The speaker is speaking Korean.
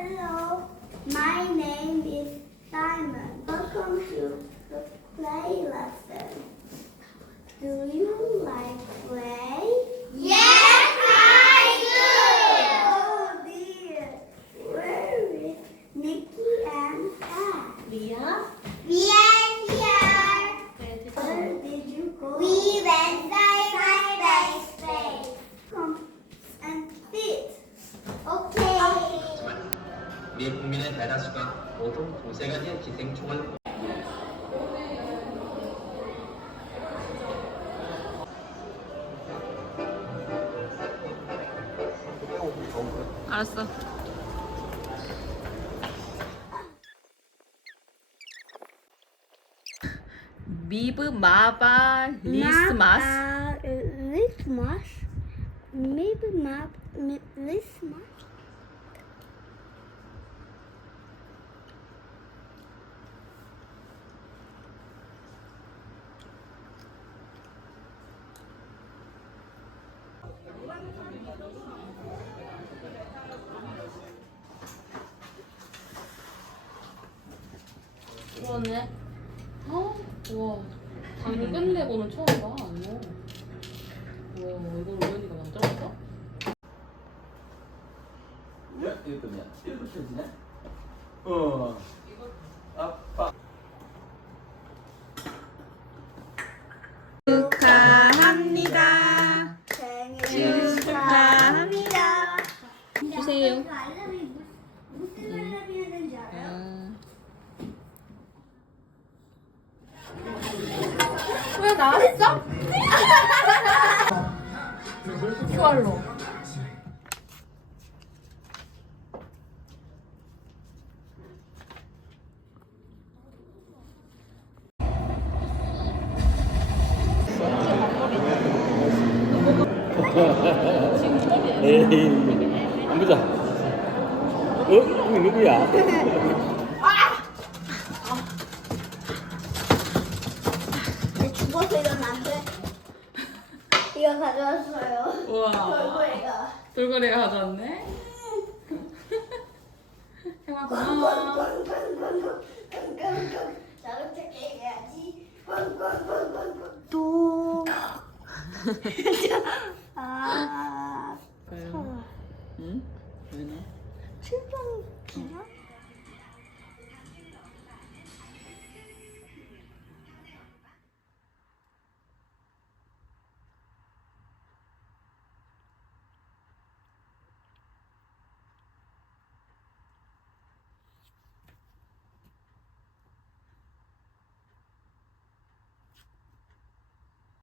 Hello, my name is Simon. Welcome to the play 미 국민의 대다수가 모두 가지의 기생충을 알았어. 미브 마바 리스마스. Lismas. Maybe map Lismas. 그러네. 어? 와. 당근 레고는 처음 봐. 오. 와, 이걸 우연이가 만들었어? 야, 이거냐? 이거 펴지냐? 어. 아빠. 축하합니다. 생일. 주세요. 그 알람이 무- 무슨 알람이 해야 되는지 알아요? 음. 왜 나왔어? QR로. 에이, 안 보자. 어? 이거 누구야? 내 죽어서 이러면 안 돼. 이거 가져왔어요. 우와. 돌고래가 가져왔네. 형아 고마워. 나도 찾게 해야지. 또. 아. 출발 기념?